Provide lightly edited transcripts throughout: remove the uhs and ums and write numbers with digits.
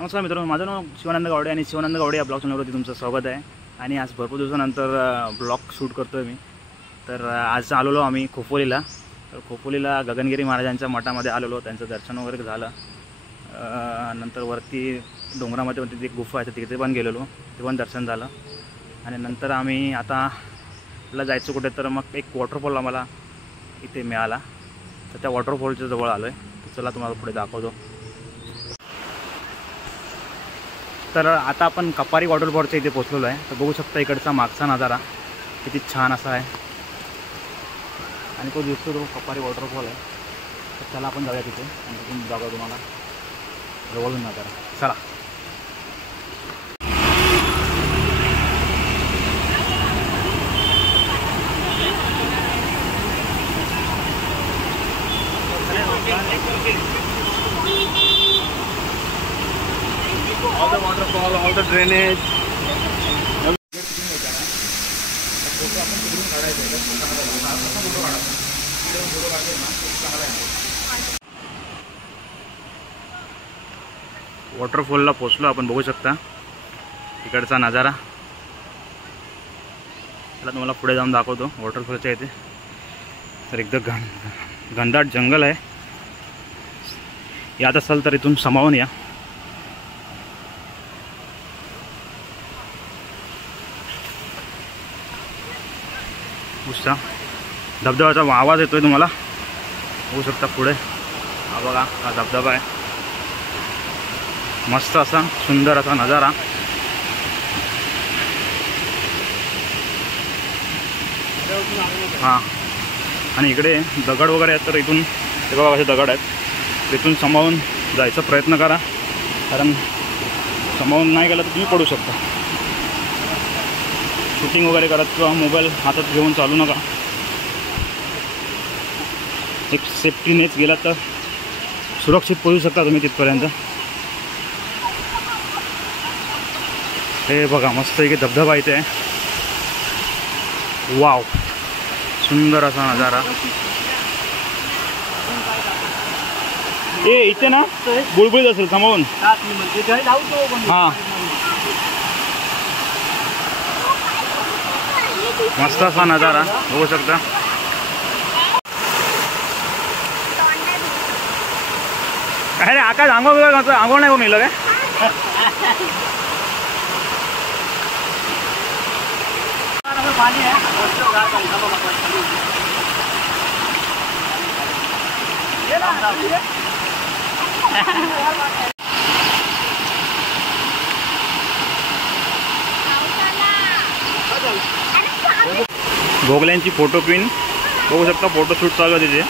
नमस्कार मित्रांनो, माझं नाव शिवानंद गावडे आणि शिवानंद गावडे या ब्लॉग चॅनलवरती तुमचं स्वागत आहे। आणि आज भरपूर दिवसानंतर ब्लॉग शूट करतोय मी। तर आज आलेलो आम्ही खोपोलीला। तर खोपोलीला गगनगिरी महाराजांच्या मठामध्ये आलेलो, त्यांचं दर्शन वगैरे झालं। नंतर वरती डोंगरामध्ये वरती एक गुफा आहे तिथे पण गेलेलो, ते पण दर्शन झालं। आणि नंतर आम्ही आता आपल्याला जायचं कुठे, तर मग एक वॉटरफॉल आम्हाला इथे मिळाला, तर त्या वॉटरफॉलच्या जवळ आलो आहे। तर चला तुम्हाला पुढे दाखवतो। तर आता आपण कपारी वॉटरफॉलच्या इथे पोहोचलेलो आहे। तर बघू शकता इकडचा मागचा नजारा किती छान असा आहे आणि तो दिसतो तो कपारी वॉटरफॉल आहे। तर चला आपण जाऊया तिथे आणि तिथून जाऊया तुम्हाला जवळून नजारा। चला all the waterfall, all the drainage. वॉटरफॉलला पोहोचलो आपण, बघू शकता इकडचा नजारा। त्याला तुम्हाला पुढे जाऊन दाखवतो वॉटरफॉलच्या इथे। तर एकदम घनदाट जंगल आहे, यात असाल तर इथून सामावून या। धबधब्याचा आवाज येतोय तुम्हाला, बघू शकता पुढे हा बघा, हा धबधबा आहे। मस्त असा सुंदर असा नजारा। हां, आणि इकडे दगड वगैरे आहेत, तर इथून हे बघा असे दगड आहेत, इथून सामावून जायचा प्रयत्न करा, कारण सामावून नाही गेला तर तुम्ही पडू शकता। शूटिंग वगैरे करत किंवा मोबाईल हातात घेऊन चालू नका, एक सेफ्टीनेच गेला तर सुरक्षित पोहोचू शकता तुम्ही तिथपर्यंत। हे बघा मस्त एक धबधबा इथे आहे, वाव सुंदर असा नजारा। ए इथे ना बुळबुळीत असेल सामावून, हां मस्त असा नजारा बघू शकता। काय रे आकाश, आंघोळ आंघोळ नाही करून येलं काय? भोगल्यांची फोटो पिन बघू शकता, फोटोशूट चालू आहे तिथे।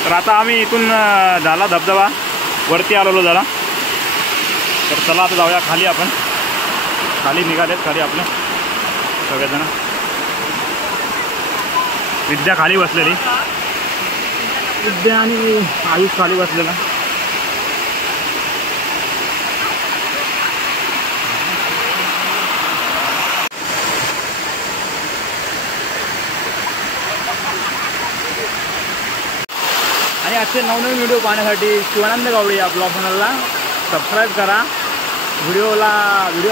तर आता आम्ही इथून झाला धबधबा वरती आलेलो जरा, तर चला आता जाऊया खाली। आपण खाली निघालेत, खाली आपले सगळेजण। विद्या खाली बसलेली, विद्या आणि आयुष खाली बसलेला। आणि असे नवनवीन व्हिडिओ पाहण्यासाठी शिवानंद गावडे या ब्लॉग चॅनलला सबस्क्राईब करा। व्हिडिओ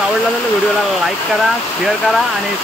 आवडला असेल तर व्हिडिओला लाईक करा, शेअर करा आणि